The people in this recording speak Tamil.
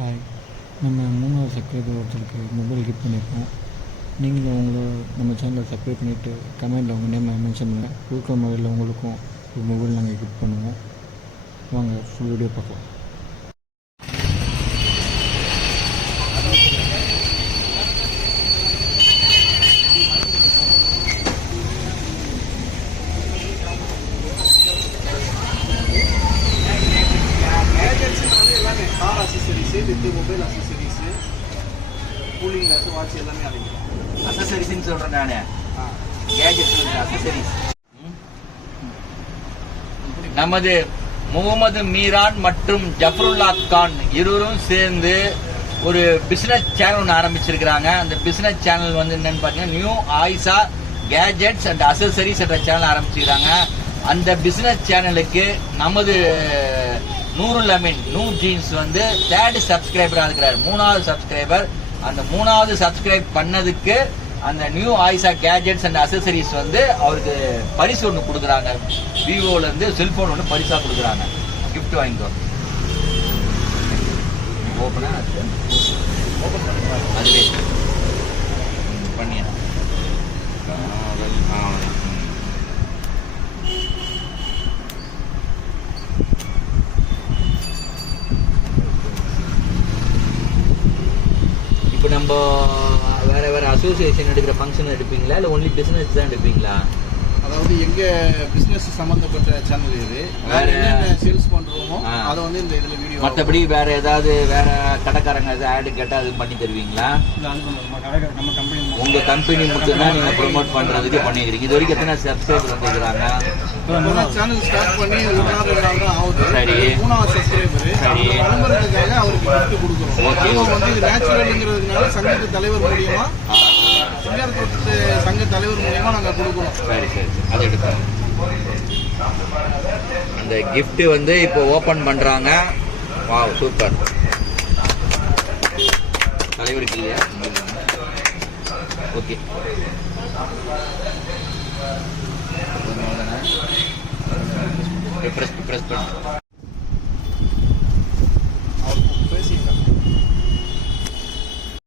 ஹாய், நம்ம 3வது சப்ஸ்கிரைபர் ஒருத்தருக்கு மொபைல் கிஃப்ட் பண்ணியிருக்கோம். நீங்களும் நம்ம சேனலை சப்ஸ்கிரைப் பண்ணிவிட்டு கமெண்ட்டில் உங்கள் நேம் மென்ஷன் பண்ணுங்கள். கொடுக்குற மொபைலில் உங்களுக்கும் ஒரு மொபைல் நாங்கள் கிஃப்ட் பண்ணுவோம். வாங்க ஃபுல் வீடியோ பார்க்கலாம். Car அசசரிஸு with mobile அசசரிஸு cooling glass watch எல்லாமே அடங்கிடும். அசசரிஸ்ன்னு சொல்கிறேன் நான். கேஜெட்ஸ் அசசரிஸ். நமது முகமது மீரான் மற்றும் ஜஃபருல்லா கான் இருவரும் சேர்ந்து ஒரு பிஸ்னஸ் சேனல் ஒன்று ஆரம்பிச்சிருக்கிறாங்க. அந்த பிஸ்னஸ் சேனல் வந்து என்னன்னு பார்த்தீங்கன்னா நியூ ஆயிஷா கேஜெட்ஸ் அண்ட் அசசரிஸ் என்ற சேனல் ஆரம்பிச்சிருக்கிறாங்க. அந்த பிஸ்னஸ் சேனலுக்கு நமது நூருல் அமீன் நூ ஜீன்ஸ் வந்து 3rd சப்ஸ்கிரைபராக இருக்கிறார். 3வது சப்ஸ்கிரைபர். அந்த 3வது சப்ஸ்கிரைப் பண்ணதுக்கு அந்த நியூ ஆயிஷா கேஜெட்ஸ் அண்ட் அசசரிஸ் வந்து அவருக்கு பரிசு ஒன்று கொடுக்குறாங்க. விவோலேருந்து செல்ஃபோன் ஒன்று பரிசாக கொடுக்குறாங்க. கிஃப்ட் வாங்கிக்கோ. ஓப்பனா ஓப்பன் பண்ணுங்க. அதுவே பண்ணியா இப்போ நம்ம வேற வேற அசோசியேஷன் எடுக்கிற ஃபங்க்ஷன் எடுப்பீங்களா இல்லை ஒன்லி பிஸ்னஸ் தான் எடுப்பீங்களா? அதாவது எங்க பிசினஸ் சம்பந்தப்பட்ட சேனல் இது. வேற என்ன சேல்ஸ் பண்றோமோ அதை வந்து இந்த இதுல வீடியோ. மற்றபடி வேற ஏதாவது வேற கடைக்காரங்க ஏதாவது ஆட் கேட்டா அது பண்ணி தருவீங்களா? நம்ம கம்பெனி உங்க கம்பெனி மட்டும் தான் நீங்க ப்ரோமோட் பண்றதுக்கு பண்ணிக்கிறீங்க. இது வரைக்கும் எத்தனை சப்ஸ்கிரைபர் வந்துருக்காங்க? சேனல் ஸ்டார்ட் பண்ணி 1 நாள் தான் ஆகுது. சரி, 3வது சப்ஸ்கிரைபர். சரி, விளம்பரத்துக்காக அவருக்கு கிஃப்ட் கொடுக்குறோம். ஓகே. வந்து இது நேச்சுரல்ங்கிறதுனால சங்கத்து தலைவர் மூலியமா சங்க தலைவர் மூலியமா நாங்க கொடுக்குறோம். சரி சரி சரி, அதை எடுத்தோம். அந்த கிஃப்ட் வந்து இப்போ ஓபன் பண்றாங்க. Wow, super. தலைவருக்கு இல்லையா? ஓகே. ப்ரெஸ் பண்ணு.